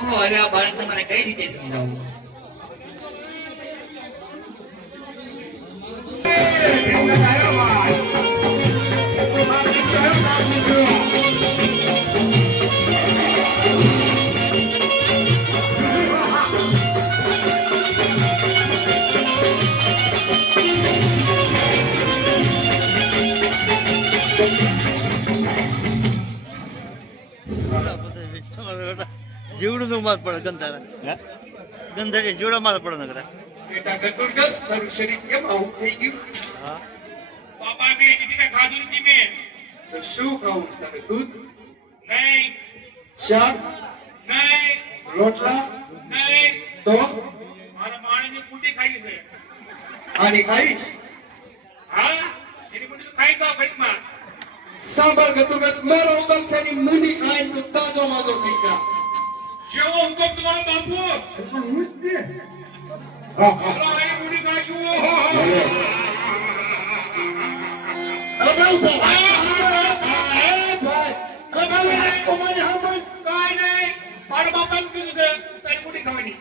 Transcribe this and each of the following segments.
હવે આ બાળકને મારે કઈ રીતે સમજાવવું? જીવડું માર પડે ગંધારા ગંધારી જીવડા માર પડે નકરા બેટા ગટુરગસ તારું શરીર કેમ આવું થઈ ગયું? હા પાપા બે દીદી ખાધું નથી મેં. તો શું ખાવું છે તારે? દૂધ, નહીં શાક, નહીં રોટલા? નહીં તો મારા માણસની પૂટી ખાઈ છે. આની ખાઈશ? હા એની પૂટી તો ખાઈ દો ઘડીમાં. સાંભળ ગટુરગસ, મારો હુકમ છે ની મૂડી ખાઈ તો તાજો માજો થઈ જા. જેવો હુકમ તમારો બાપુ. હા હા હાલો એની પૂટી ખાઈશું. અરે ભાઈ ભાઈ તો મને સાંભળ. કાંઈ નહીં મારા બાપાને કીધું છે તારી પૂટી ખાવાની.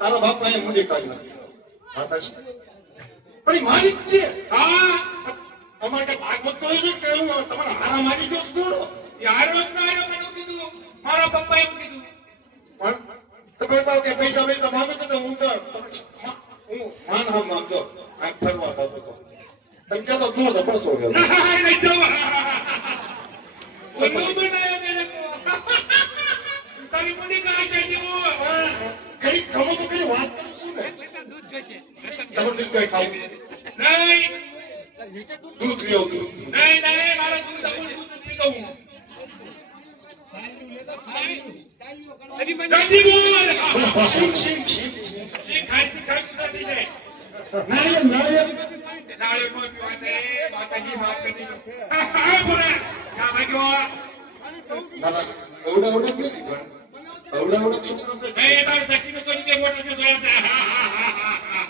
તારો બાપ એ મૂડી કાઢ્યો પણ એ મારી જ છે. હા અમારે કઈ ભાગવત તો હોય છે કે હું તમારા હારા મારી દઉં છું દોડો? યાર રોજ ના આવ્યો મને કીધું મારા પપ્પાએ એમ કીધું. પણ તમે કહો કે પૈસા પૈસા માંગો તો હું તો હું માન હા માંગતો આ ફરવા જતો તો તમે કહો તો તું તો બસો ગયો. નહીં જવા. ઉલ્લુ બનાવ્યો મેરે કો. તારી પૂટી ખાઈ છે જેવું. કઈ ગમો તો કઈ વાત કરું છું ને. તમે બિસ્કુટ ખાવું? નહીં દૂધ લેવું દૂધ. નહીં નહીં મારા દૂધ અમૂલ દૂધ નથી દઉં. જલ્દી બોલ. શીખ શીખ શીખ શી ખાઈ દૂધ નથી છે. નાળિયેર નાળિયેર નાળે કોઈ પીવા દે માતાજી વાત કરી. હા બોલે ક્યાં ભાગ્યો. ના ઓડા ઓડા નથી પણ ઓડા ઓડા છોકરો છે. નહીં તારો સચિન તો નીચે મોટો છે જોયા છે.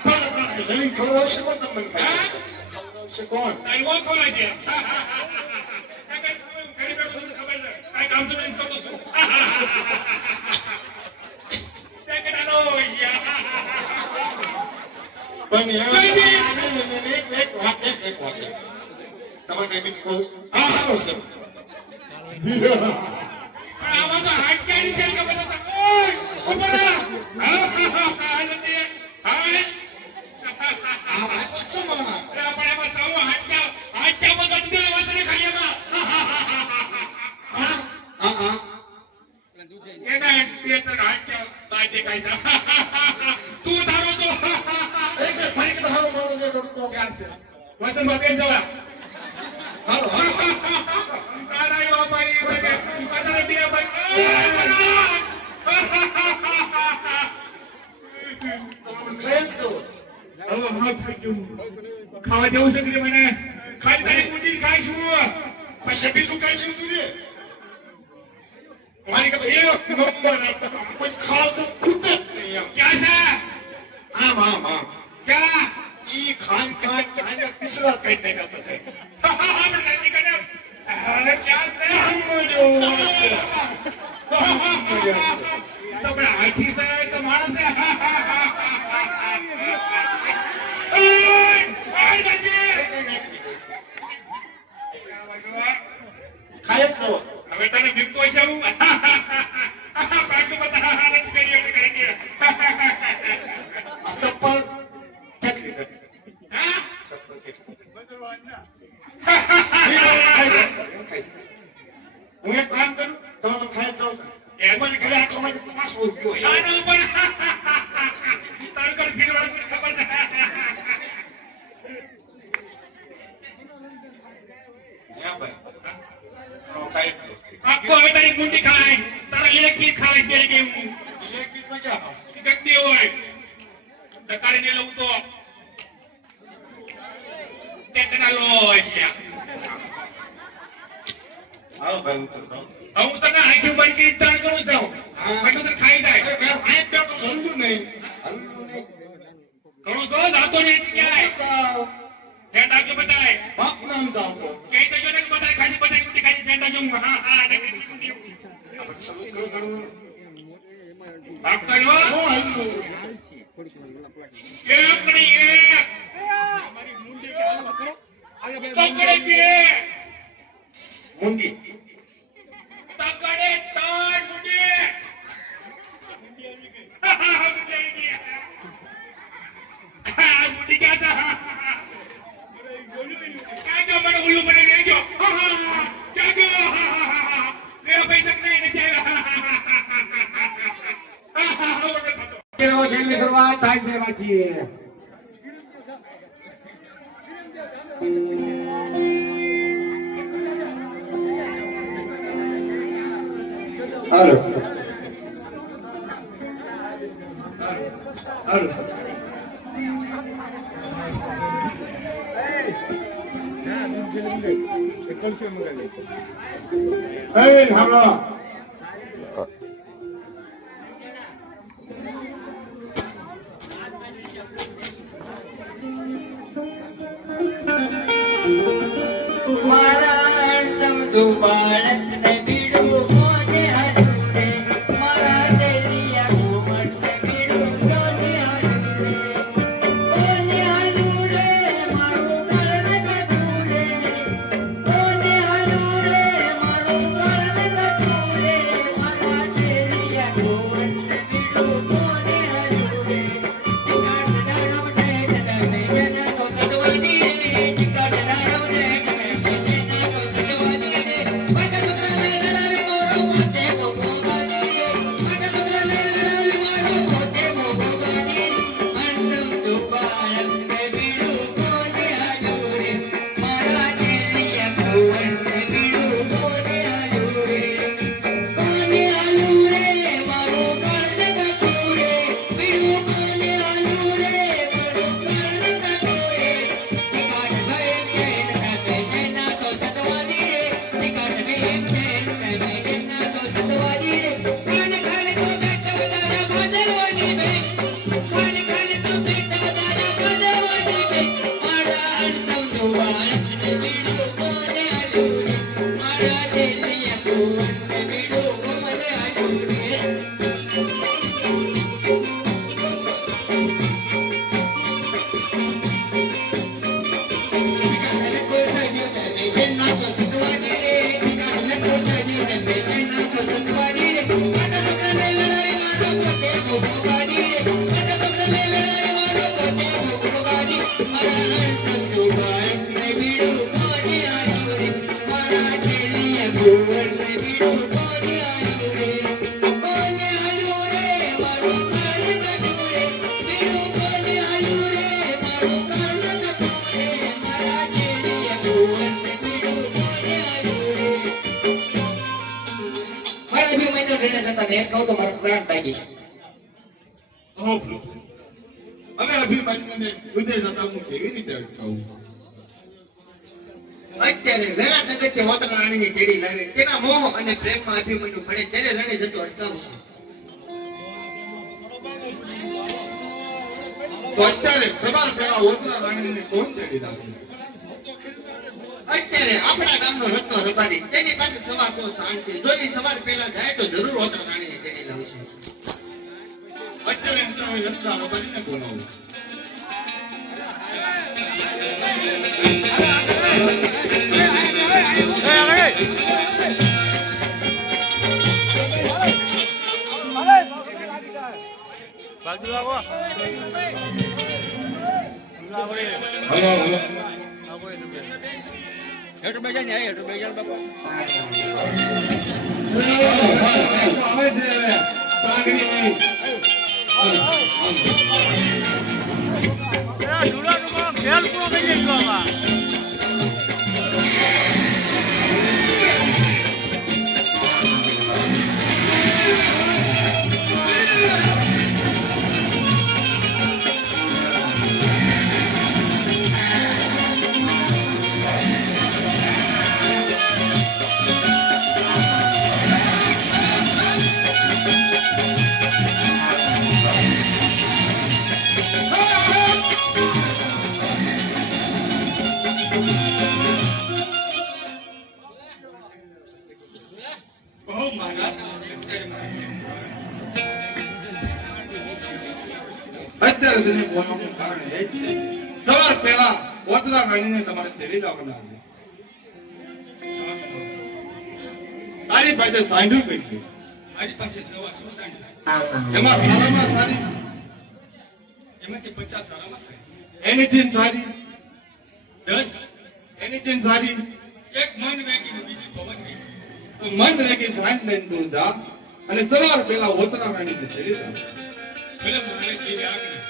પણ રણી ખવડાવશે કોણ તમને? ખવડાવશે કોણ? તારી ઓળ ખોલાય છે. ઘરે બેઠો છું ખબર છે. કાંઈ કામ તો નહીં કરતો તું. તે કેનાનો યા. પણ એક વાત તમારે કઈ બીજું કહું? હા હાલો છે. પણ આમાં તો હાથ ક્યાં નીચે ખબર નથી. ઓય ઉભો રહો. હા નથી. હા આ વાત શું મામા? પણ એમાં સૌ હાથ ક્યાં બધો દીધો વાસણે ખાઈ એમાં. હા હા એના બે ત્રણ હાથ ક્યાં બાજે ખાઈ જા. તું તારો તો એક ફરી કે હારો મારો જે કરું તો ક્યાં છે વસંત બેન જવા. હારો હારો તારા બાપા એ બને અત્યારે બે ભાઈ. તમે ટ્રેન છો. હવે હા ખાઈ ગયું. ખાવા દેવું છે કે મને ખાલી તારી પૂંજી ખાઈશું. પછી બીજું કઈ છે તું રે? મારી કે એક નંબર કોઈ ખાવ તો ખૂટે જ નહીં એમ. ક્યાં છે આમ આમ આમ ક્યાં. ઈ ખાન ખાન ખાન પિછલા કઈ નહીં બધા. ક્યાં છે તો પણ હાથી છે તો માણસ છે. ખાય જ છો. હવે તને બીક તો છે હું. પાકું બધા નથી કર્યું એટલે કરી દે. આ સપ્પલ કેટલી દે? હા સપ્પલ કેટલી દે? હું એક કામ કરું તમે ખાઈ જાવ. એમાં ઘરે આટલો મને પાછો ગયો. આનો પણ તારું કર ફીરવાળા ખબર છે. હે ભાઈ ખાઈ જ છો. આખો હવે તારી ગુંડી ખાય તારા લેકી ખાય બે કે હું એક બીજમાં ક્યાં ખાવ? ગદ્દી હોય દકાળીને લઉં તો ટેકના લો એટલે હાલો ભાઈ ઉતર જાઓ. હું તને આંખી બંધ કરી તાણ કરું છું. આટલું તો ખાઈ જાય. આઠ તો સમજુ નહીં. સમજુ નહીં. ઘણું છો જાતો નહીં ક્યાંય. જાઓ. ધ્યાન રાખજો બધાય. બાપ નામ જાઓ તો. કઈ તો જો ને બધાય ખાસી બધાય ગુંડી ખાઈ ધ્યાન રાખજો. નું અને કેટલું દેવું આપણે શરૂ કરો ગણવાનું. પાક કર્યો નો હાલ્યું. એક ની એક તગડે બે મુંડી. તગડે ત્રણ મુંડી મુંડી ક્યાં છે ક્યાં મને ઓલું મને લેજો ક્યાં ગયો લે પૈસા નહીં નથી કેવો જેલની શરૂઆત થાય છે વાંચીએ હાલો હાલો એ હાલો મારા સમજુ બાળકને બીડું કોને હારું રે મારા શેરિયા ઘુમટને બીડું કોને હારું રે કોને હારું રે મારું કરને કટું રે કોને હારું રે મારું કરને કટું રે મારા શેરિયા ઘુમટને બીડું કોને હારું રે ટિકાટ ડારમ ઠેઠ ને જન તો કદવદી રે ટિકાટ ડારમ ઠેઠ કહું તો મારો પ્રાણ તાગીશ હો પ્રભુ. હવે અભિમાન્યુને ઉદય જતા હું કેવી રીતે અટકાવું? અત્યારે વેરા નગરથી હોતન રાણીની કેડી લાવે તેના મોહ અને પ્રેમમાં અભિમન્યુ પડે ત્યારે રણે જતો અટકાવશે. તો અત્યારે સવાર પહેલા ઓતરા રાણીને કોણ તેડી લાવે? અત્યારે આપણા ગામનો રત્નો રબારી તેની પાસે સવા સો સાણ છે. જો એ સવાર પહેલા જાય તો જરૂર હોતન રાણીની કેડી લાવશે. અત્યારે હું તો રત્ના રબારીને બોલાવું. Hello hello. આવે છે સાંગડી ખેલ પૂરો થઈ ગયો આમાં કહો મહારાજ અત્યારે તને બોલવાનું કારણ એ જ છે સવાર પહેલા ઓતરા રાણીને તમારે તેડી લાવવાના તારી પાસે સાંઢું કરી મારી પાસે સવા સો સાંડી એમાં સારામાં સારી એમાંથી 50 સારામાં છે એનીથી સારી 10 એનીથી સારી એક મન વેગી ને બીજી પવન વેગી તો મન રેગી સાંઢ લઈને તું જા અને સવાર પહેલા ઓતરા રાણીને તેડી લાવ ભલે મારે જેવી આજ્ઞા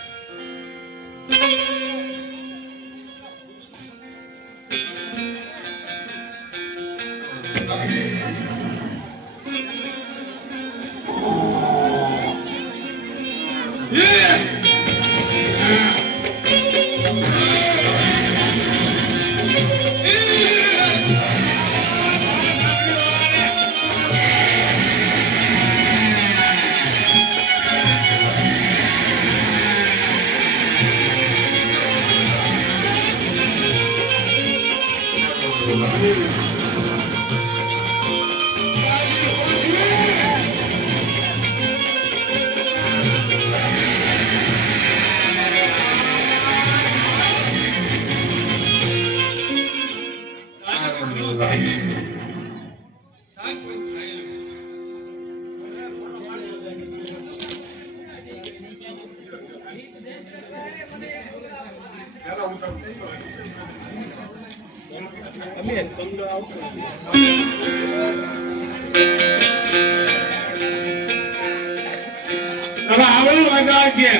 હવે આવો મજા છે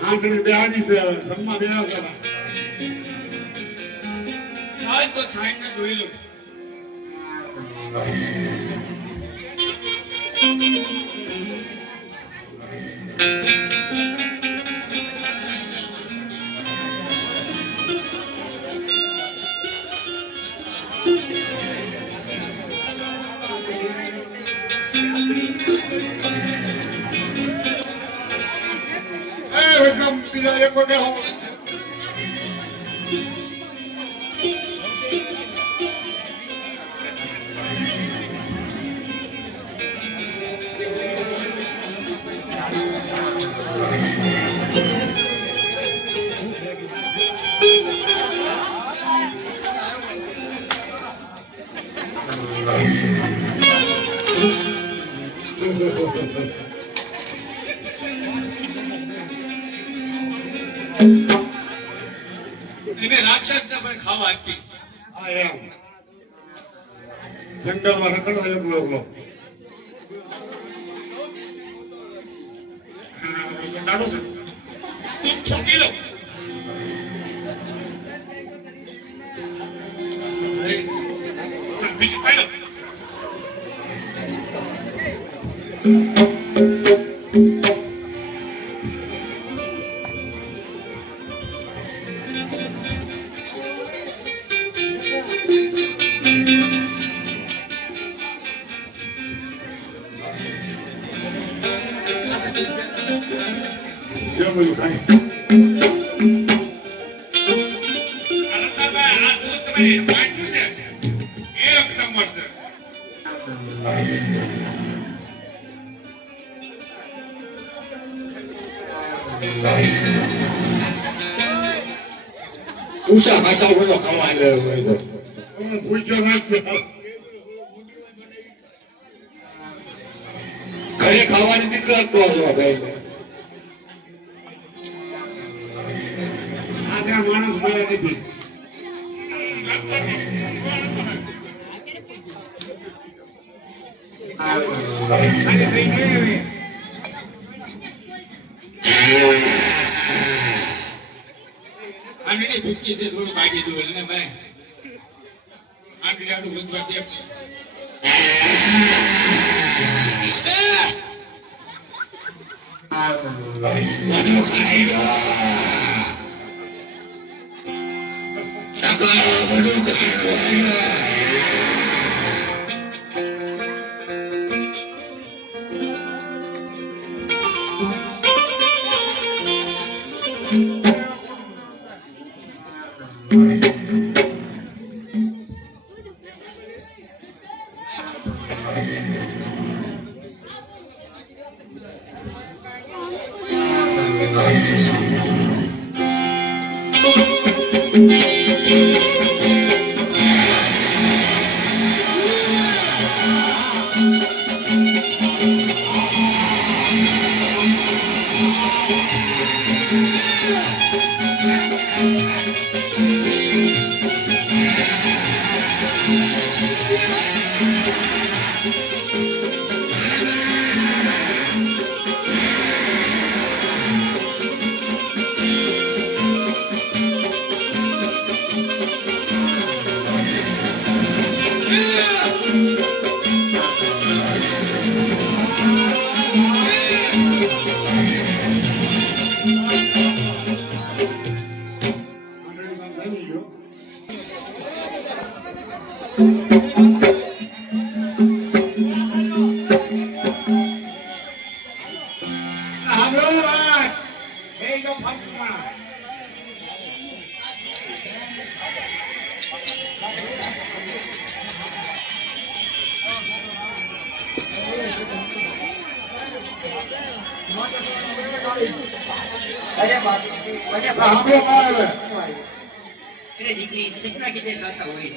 આંગળી બેહાડી છે સન્મા બેહા છે સાજ તો સાઈડ ને જોઈ લો વૈષ્ણવ બીજા એક વખત હો એને રાક્ષસ ને પણ ખાવા આપી આ એમ જંગલમાં રખડો એકલો એકલો દાડો છે તું છોકી લો બીજું ખાઈ લો કેમ બધું ખાય અનંતાભાઈ આ દૂધ તમારી વાંચ્યું છે એક નંબર છે ઉષા ભાષા બોલો ખવાય હોય તો ભૂખ્યો નાખશે ઘરે ખાવાની દીકરા તો જો ભાઈ આજે આ માણસ મળ્યા નથી આજે થઈ ગઈ હવે આને ભૂખી તે થોડું કાઢી દો ને ભાઈ આટલી આટલું વધવા દે થઈ ગયો. હાલો વાત એ જો ફટમાં અરે માધુશ્રી મને આપણે આવે અરે દીકરી સપના કિતને સાસા હોય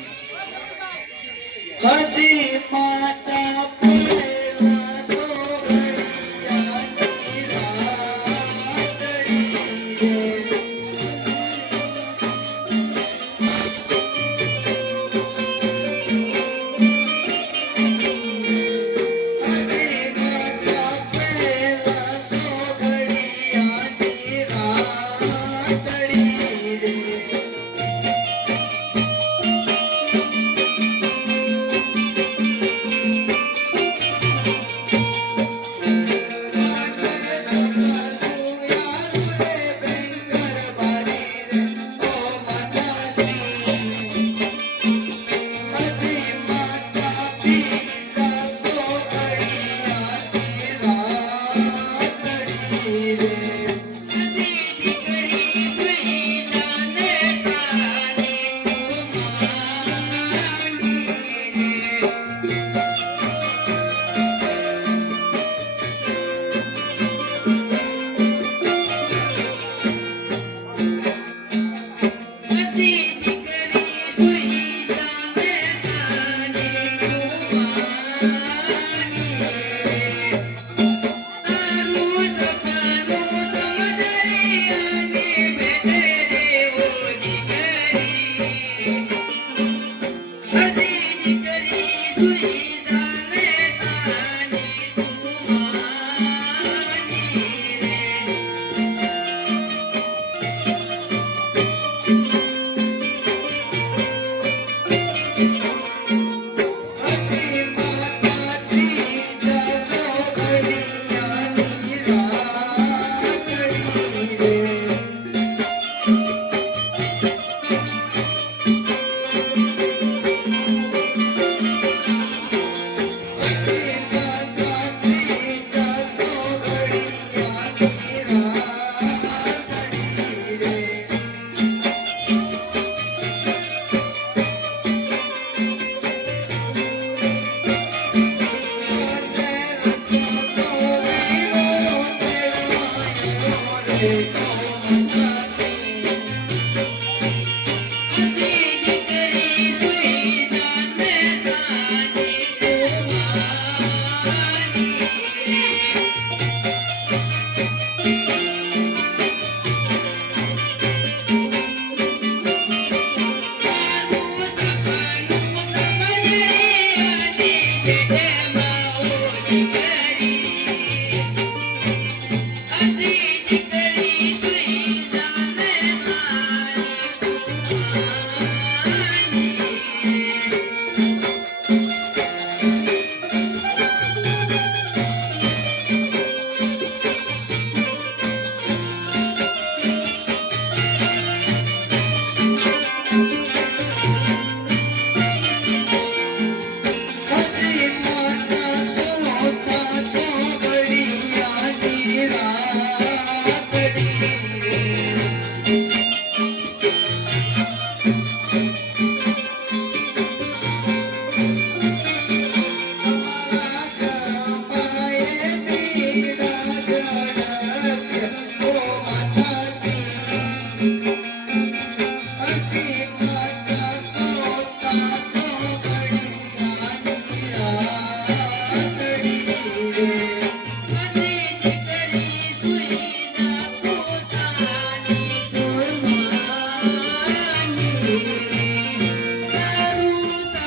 હજી માતા પેલા સોગડિયાની રાતડી રે હજી માતા પેલા સોગડિયાની રાતડી રે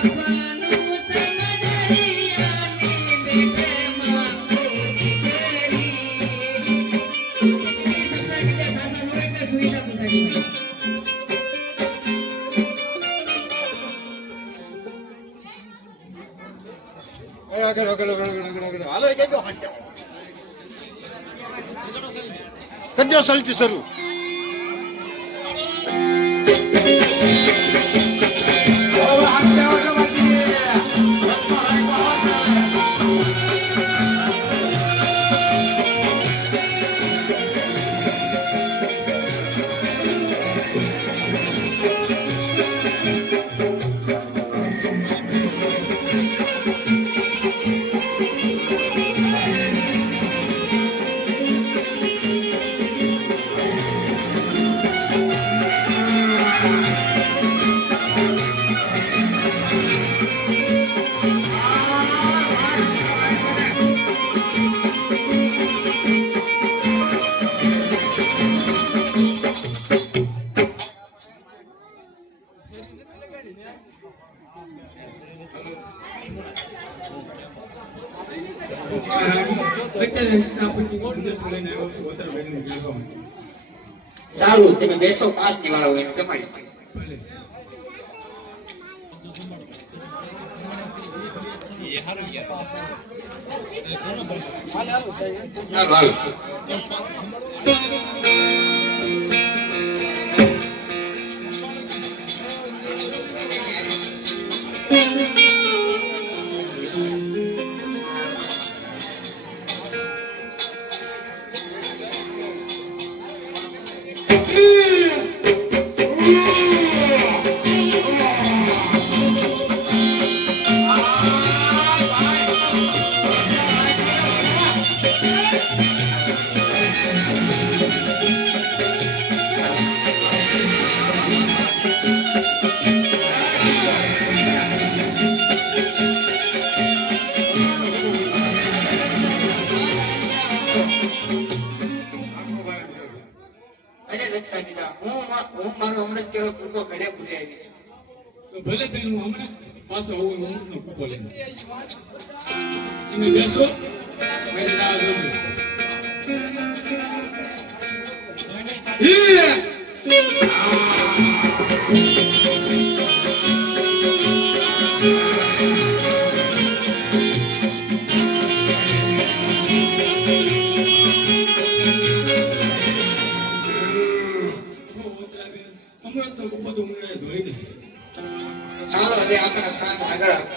બાપાનું સમદરિયાની બેટમાં કોની કરી સુવિધા પૂછાડી કદ્યો સલતી શરૂ સારું તમે બેસો 5 ની વાળા હોય જમાડી ચાલો હાલો હું મારો અમૃત કેળો કૂકો ઘરે ભૂલી આવી છું. તો ભલે બેન હું હમણાં પાછો આવું અમૃતનો કૂકો લઈને તમે બેસો મારી રાહ જોજો. અમૃત તો કૂકો તો મને ધોઈ દે. ચાલો હવે આપણા સાથ આગળ આપો.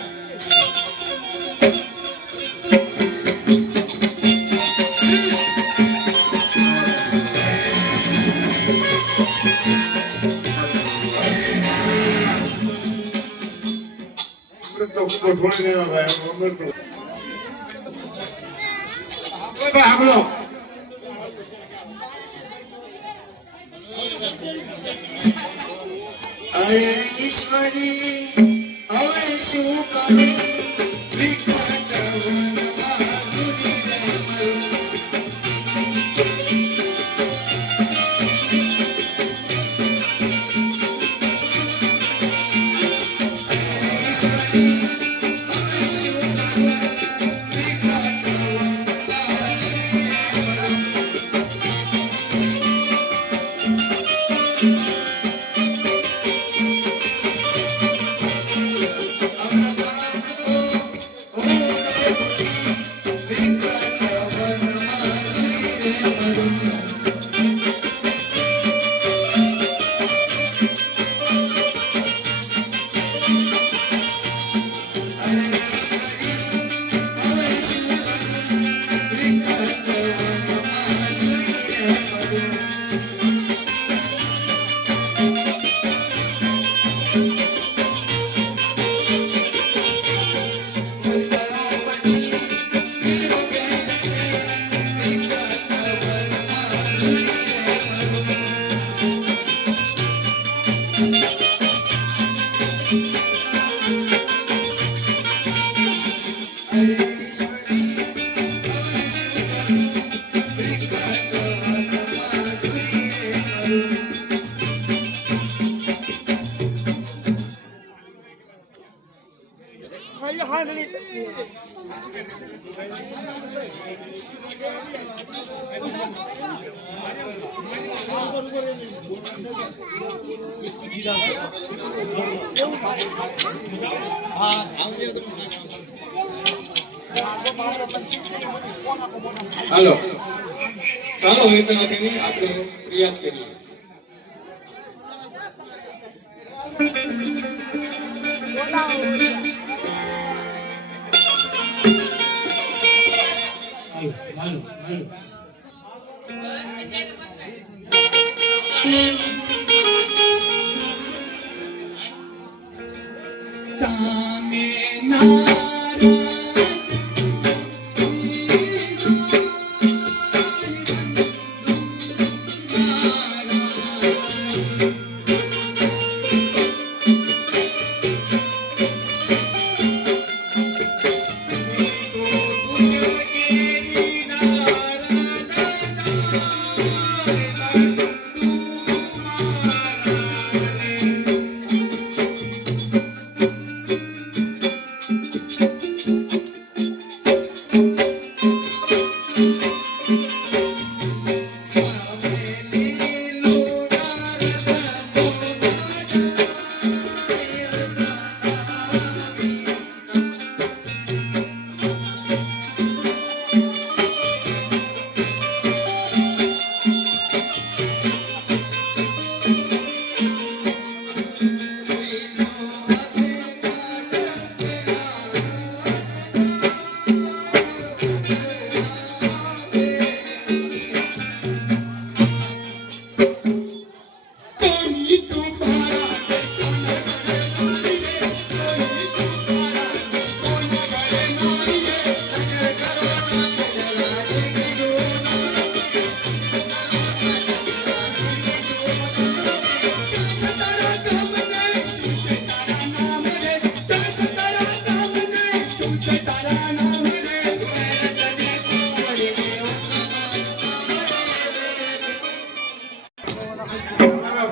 સાંભળો અરે ઈશ્વરી હવે શું કરું વિકટ વનમાં સુધી રે મરું. હાલો ચાલો એ તો નથી આપણે પ્રયાસ કરીએ સામે નારા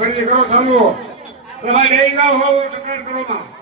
ફરી કરો ચાલુ ભાઈ બે ગાવ હોવ તકરાર કરો માં